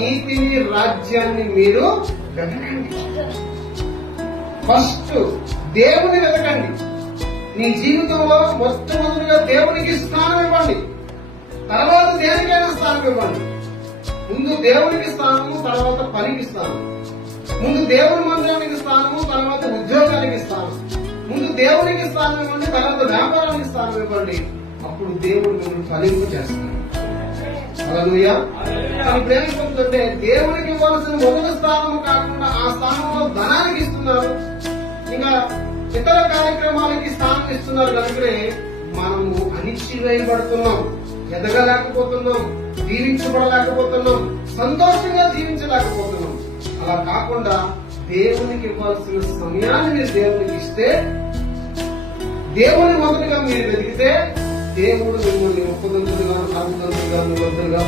నీతిని రాజ్యాన్ని మీరు వెతకండి. ఫస్ట్ దేవుని వెతకండి. నీ జీవితంలో మొట్టమొదటిగా దేవునికి స్థానం ఇవ్వండి. తర్వాత దేనికైనా స్థానం ఇవ్వండి. ముందు దేవునికి స్థానము, తర్వాత పనికి స్థానం. ముందు దేవుని మందిరానికి స్థానము, తర్వాత ఉద్యోగానికి స్థానం. ముందు దేవునికి స్థానం ఇవ్వండి, తర్వాత వ్యాపారానికి స్థానం ఇవ్వండి. అప్పుడు దేవుడు మిమ్మల్ని ఫలింపు చేస్తాడు. హల్లెలూయా. ఇప్పుడు ఏమైపోతుందంటే దేవునికి ఇవ్వాల్సిన మొదటి స్థానం కాకుండా ఆ స్థానంలో ధనానికి ఇస్తున్నారు, ఇంకా ఇతర కార్యక్రమాలకి స్థానం ఇస్తున్నారు. కనుకనే మనము అణిచివేయబడుతున్నాం, ఎదగలేకపోతున్నాం, జీవించబడలేకపోతున్నాం, సంతోషంగా జీవించలేకపోతున్నాం. అలా కాకుండా దేవునికి ఇవ్వాల్సిన సమయాన్ని మీరు దేవునికి ఇస్తే, దేవుని మొదటిగా మీరు వెతికితే దేవుడు మిమ్మల్ని 30 దంతులుగా 40 దంతులుగా 100 దంతులుగా